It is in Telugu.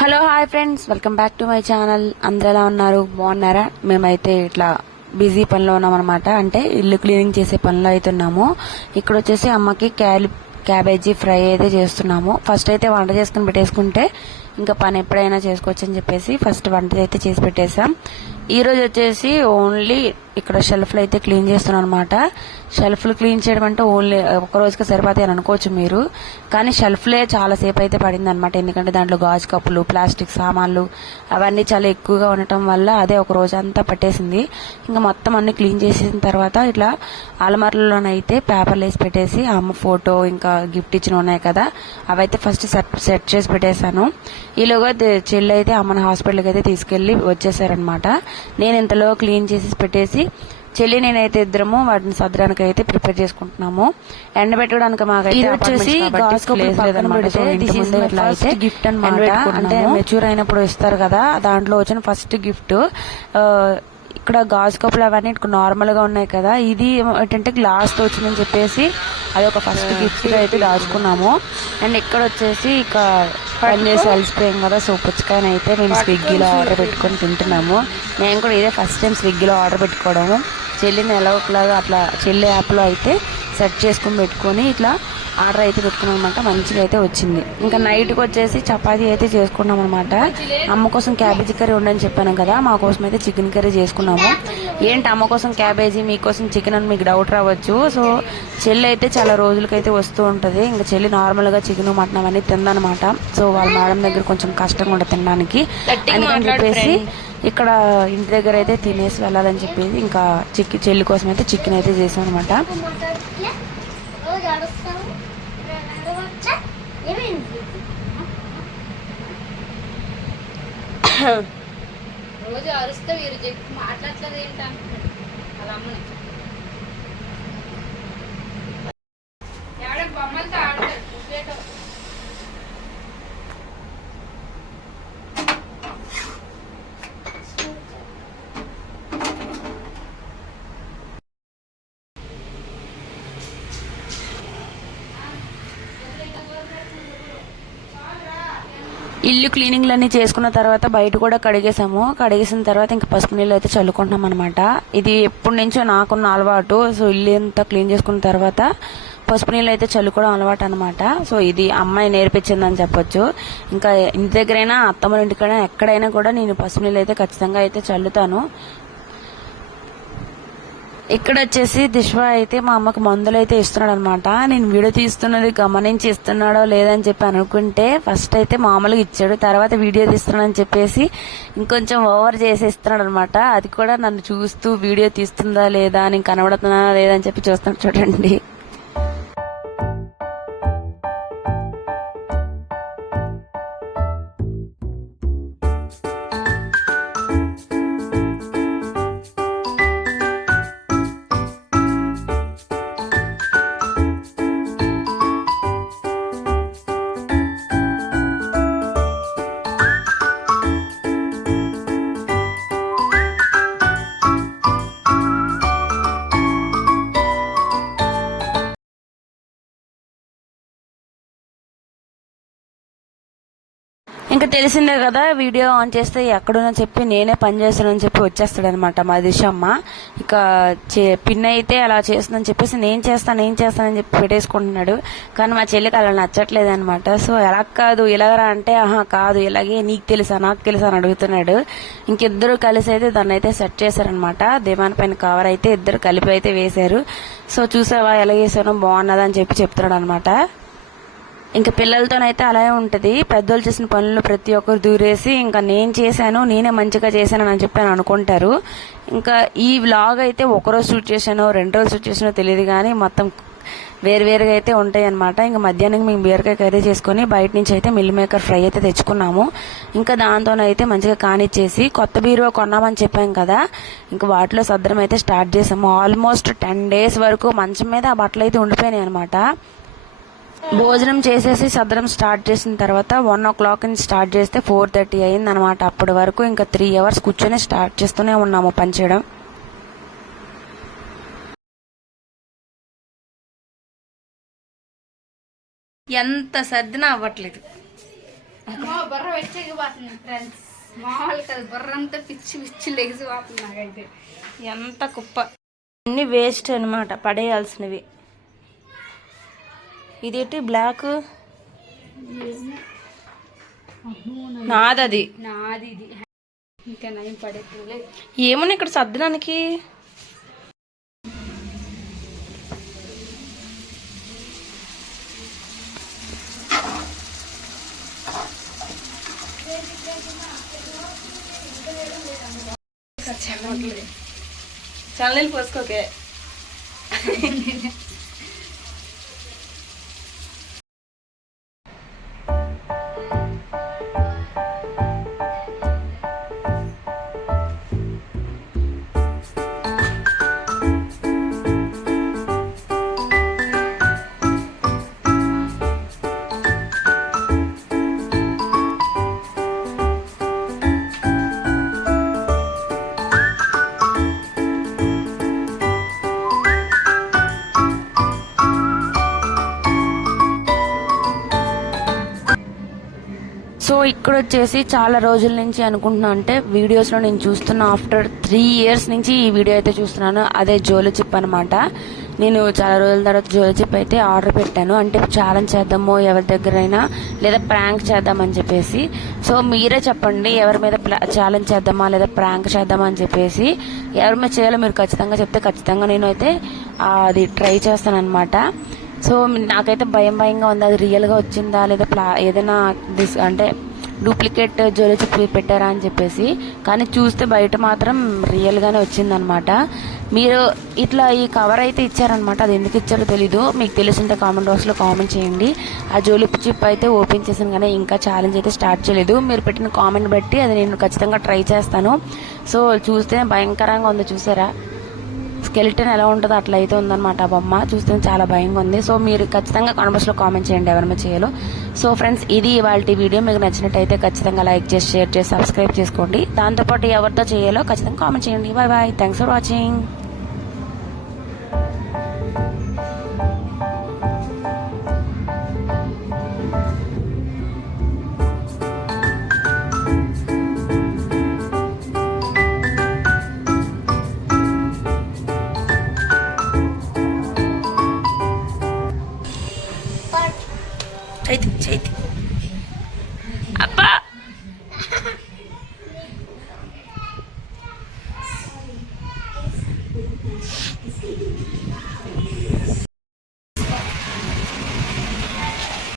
Hello hi friends, welcome back to my channel. అందరు ఎలా ఉన్నారు? బాగున్నారా? మేమైతే ఇట్లా బిజీ పనిలో ఉన్నాం అనమాట. అంటే ఇల్లు క్లీనింగ్ చేసే పనిలో అయితే ఉన్నాము. ఇక్కడ వచ్చేసి అమ్మకి క్యాబేజీ ఫ్రై అయితే చేస్తున్నాము. ఫస్ట్ అయితే వంట చేసుకుని పెట్టేసుకుంటే ఇంకా పని ఎప్పుడైనా చేసుకోవచ్చు అని చెప్పేసి ఫస్ట్ వంట అయితే చేసి పెట్టేసాం. ఈ రోజు వచ్చేసి ఓన్లీ ఇక్కడ షెల్ఫ్లు అయితే క్లీన్ చేస్తున్నాం అనమాట. షెల్ఫ్లు క్లీన్ చేయడం అంటే ఓన్లీ ఒక రోజుకి సరిపోతాయి అని అనుకోవచ్చు మీరు, కానీ షెల్ఫ్లే చాలా సేపు అయితే పడింది అనమాట. ఎందుకంటే దాంట్లో గాజు కప్పులు, ప్లాస్టిక్ సామాన్లు అవన్నీ చాలా ఎక్కువగా ఉండటం వల్ల అదే ఒక రోజు అంతా పట్టేసింది. ఇంకా మొత్తం అన్ని క్లీన్ చేసిన తర్వాత ఇట్లా అలమరలోనైతే పేపర్లు వేసి పెట్టేసి అమ్మ ఫోటో ఇంకా గిఫ్ట్ ఇచ్చిన ఉన్నాయి కదా, అవైతే ఫస్ట్ సెట్ చేసి పెట్టేశాను. ఈలోగా చెల్లి అయితే అమ్మని హాస్పిటల్కి అయితే తీసుకెళ్లి వచ్చేసారనమాట. నేను ఇంతలో క్లీన్ చేసి పెట్టేసి చెల్లి నేనైతే ఇద్దరము వాటిని సదరానికి అయితే ప్రిపేర్ చేసుకుంటున్నాము. ఎండబెట్టడానికి మాకైతే గిఫ్ట్ అనమాట. అంటే మెచ్యూర్ అయినప్పుడు ఇస్తారు కదా, దాంట్లో వచ్చిన ఫస్ట్ గిఫ్ట్. ఇక్కడ గాజు కప్పులు అవన్నీ నార్మల్ గా ఉన్నాయి కదా, ఇది ఏంటంటే గ్లాస్ తో వచ్చిందని చెప్పేసి అది ఒక ఫస్ట్ గిఫ్ట్ గా అయితే దాచుకున్నాము. అండ్ ఇక్కడ వచ్చేసి ఇక పని చేసి అలసిపోయాం కదా, సో పుచ్చకాయని అయితే మేము స్విగ్గీలో ఆర్డర్ పెట్టుకొని తింటున్నాము. నేను కూడా ఇదే ఫస్ట్ టైం స్విగ్గీలో ఆర్డర్ పెట్టుకోవడము. చెల్లిని ఎలా ఒకలాగా అట్లా చెల్లి యాప్లో అయితే సెట్ చేసుకుని పెట్టుకొని ఇట్లా ఆర్డర్ అయితే పెట్టుకున్నాం అనమాట. మంచిగా అయితే వచ్చింది. ఇంకా నైట్కి వచ్చేసి చపాతీ అయితే చేసుకున్నాం అనమాట. అమ్మ కోసం క్యాబేజీ కర్రీ ఉండని చెప్పాను కదా, మా కోసం అయితే చికెన్ కర్రీ చేసుకున్నాము. ఏంటి అమ్మ కోసం క్యాబేజీ మీకోసం చికెన్ అని మీకు డౌట్ రావచ్చు. సో చెల్లి అయితే చాలా రోజులకైతే వస్తూ ఉంటుంది. ఇంకా చెల్లి నార్మల్గా చికెన్ మటన్ అవన్నీ తిందనమాట. సో వాళ్ళ మేడం దగ్గర కొంచెం కష్టంగా ఉంటుంది తినడానికి. అందుకని చెప్పేసి ఇక్కడ ఇంటి దగ్గర అయితే తినేసి వెళ్ళాలని చెప్పేసి ఇంకా చెల్లి కోసం అయితే చికెన్ అయితే చేసాం అనమాట. రోజు అరుస్తే వీరు చెప్పి మాట్లాడలేదు ఏంటంటే వాళ్ళ అమ్మని ఎవడ బొమ్మలతో ఆడతారు. ఇల్లు క్లీనింగ్లన్నీ చేసుకున్న తర్వాత బయట కూడా కడిగేసాము. కడిగేసిన తర్వాత ఇంకా పసుపు నీళ్ళు అయితే చల్లుకుంటున్నాం అనమాట. ఇది ఎప్పటి నుంచో నాకున్న అలవాటు. సో ఇల్లు అంతా క్లీన్ చేసుకున్న తర్వాత పసుపు నీళ్ళు అయితే చల్లుకోవడం అలవాటు అనమాట. సో ఇది అమ్మాయి నేర్పించిందని చెప్పొచ్చు. ఇంకా ఇంటి దగ్గరైనా అత్తమ్మ ఇంటికైనా ఎక్కడైనా కూడా నేను పసుపు నీళ్ళు అయితే ఖచ్చితంగా అయితే చల్లుతాను. ఇక్కడ వచ్చేసి దిశ్వ అయితే మా అమ్మకి మందులు అయితే ఇస్తున్నాడు అనమాట. నేను వీడియో తీస్తున్నది గమనించి ఇస్తున్నాడో లేదని చెప్పి అనుకుంటే ఫస్ట్ అయితే మామూలుగా ఇచ్చాడు, తర్వాత వీడియో తీస్తున్నాడని చెప్పేసి ఇంకొంచెం ఓవర్ చేసి ఇస్తున్నాడు అనమాట. అది కూడా నన్ను చూస్తూ వీడియో తీస్తుందా లేదా, నేను కనబడుతున్నా లేదా అని చెప్పి చూస్తున్నాడు చూడండి. ఇంకా తెలిసిందే కదా, వీడియో ఆన్ చేస్తే ఎక్కడున్నా చెప్పి నేనే పని చేస్తానని చెప్పి వచ్చేస్తాడు అనమాట మా దిశమ్మ. ఇక పిన్ అయితే అలా చేస్తుందని చెప్పేసి నేను చేస్తానని చెప్పి పెట్టేసుకుంటున్నాడు. కానీ మా చెల్లికి అలా నచ్చట్లేదు అనమాట. సో ఎలా కాదు ఇలాగరా అంటే, ఆహా కాదు ఇలాగే నీకు తెలుసా నాకు తెలుసా అని అడుగుతున్నాడు. ఇంకిద్దరు కలిసి అయితే దాన్ని అయితే సెట్ చేశారనమాట. దేవాని పైన కవర్ అయితే ఇద్దరు కలిపి అయితే వేశారు. సో చూసావా ఎలా వేసానో బాగున్నదని చెప్పి చెప్తున్నాడు అనమాట. ఇంకా పిల్లలతోనైతే అలాగే ఉంటది. పెద్దోళ్ళు చేసిన పనులు ప్రతి ఒక్కరు దూరేసి ఇంకా నేను చేశాను నేనే మంచిగా చేశాను అని చెప్పి అనుకుంటారు. ఇంకా ఈ వ్లాగ్ అయితే ఒకరోజు షూట్ చేశానో 2 రోజులు షూట్ చేసానో తెలియదు, కానీ మొత్తం వేరువేరుగా అయితే ఉంటాయి అనమాట. ఇంకా మధ్యాహ్నం మేము బీరకాయ కర్రీ చేసుకుని బయట నుంచి అయితే మిల్ మేకర్ ఫ్రై అయితే తెచ్చుకున్నాము. ఇంకా దాంతోనైతే మంచిగా కానిచ్చేసి కొత్త బీరువా కొన్నామని చెప్పాం కదా, ఇంకా వాటిలో సద్దరం అయితే స్టార్ట్ చేసాము. ఆల్మోస్ట్ 10 days వరకు మంచం మీద ఆ బట్టలు అయితే ఉండిపోయినాయి అనమాట. భోజనం చేసేసి సదరం స్టార్ట్ చేసిన తర్వాత 1 o'clock నుంచి స్టార్ట్ చేస్తే 4:30 అయింది అనమాట. అప్పటి వరకు ఇంకా 3 hours కూర్చొని స్టార్ట్ చేస్తూనే ఉన్నాము పనిచేయడం. ఎంత సర్దినా అవ్వట్లేదు. అమ్మో బుర్ర వెచ్చగిపోతుంది ఫ్రెండ్స్. మామూలు కాదు, బుర్ర అంతా పిచ్చి పిచ్చి లెగిసిపోతుంది నాకైతే. ఎంత కుప్ప, అన్ని వేస్ట్ అనమాట, పడేయాల్సినవి. ఇదేంటి బ్లాక్? నాదది. నాది ఇది. ఇంకా నయం పడేది. ఏమన్నా ఇక్కడ సర్దడానికి? చల్లనీళ్ళు పోసుకోకే. సో ఇక్కడ వచ్చేసి చాలా రోజుల నుంచి అనుకుంటున్నా, అంటే వీడియోస్లో నేను చూస్తున్నా, ఆఫ్టర్ 3 years నుంచి ఈ వీడియో అయితే చూస్తున్నాను. అదే జోలో చిప్ అనమాట. నేను చాలా రోజుల తర్వాత జోలో చిప్ అయితే ఆర్డర్ పెట్టాను. అంటే ఛాలెంజ్ చేద్దామో ఎవరి దగ్గరైనా, లేదా ప్రాంక్ చేద్దామని చెప్పేసి. సో మీరే చెప్పండి, ఎవరి మీద ఛాలెంజ్ చేద్దామా లేదా ప్రాంక్ చేద్దామా అని చెప్పేసి. ఎవరి మీద చేయాలో మీరు ఖచ్చితంగా చెప్తే ఖచ్చితంగా నేను అయితే అది ట్రై చేస్తాను అనమాట. సో నాకైతే భయంగా ఉంది, అది రియల్గా వచ్చిందా లేదా ఏదైనా అంటే డూప్లికేట్ జోలో చిప్ పెట్టారా అని చెప్పేసి. కానీ చూస్తే బయట మాత్రం రియల్గానే వచ్చిందనమాట. మీరు ఇట్లా ఈ కవర్ అయితే ఇచ్చారనమాట, అది ఎందుకు ఇచ్చారో తెలీదు. మీకు తెలిసింటే కామెంట్ బాక్స్లో కామెంట్ చేయండి. ఆ జోలో చిప్ అయితే ఓపెన్ చేశాను కానీ ఇంకా ఛాలెంజ్ అయితే స్టార్ట్ చేయలేదు. మీరు పెట్టిన కామెంట్ బట్టి అది నేను ఖచ్చితంగా ట్రై చేస్తాను. సో చూస్తే భయంకరంగా ఉంది, చూసారా స్కెలిటన్ ఎలా ఉంటుందో అట్లా అయితే ఉందన్నమాట ఆ బొమ్మ. చూస్తే చాలా భయంగా ఉంది. సో మీరు ఖచ్చితంగా కామెంట్ బాక్స్లో కామెంట్ చేయండి ఎవరి మీద చేయాలో. సో ఫ్రెండ్స్, ఇది ఇవాళ వీడియో. మీకు నచ్చినట్టయితే ఖచ్చితంగా లైక్ చేసి, షేర్ చేసి, సబ్స్క్రైబ్ చేసుకోండి. దాంతోపాటు ఎవరితో చేయాలో ఖచ్చితంగా కామెంట్ చేయండి. Bye bye, thanks for watching. చైతి అబ్బా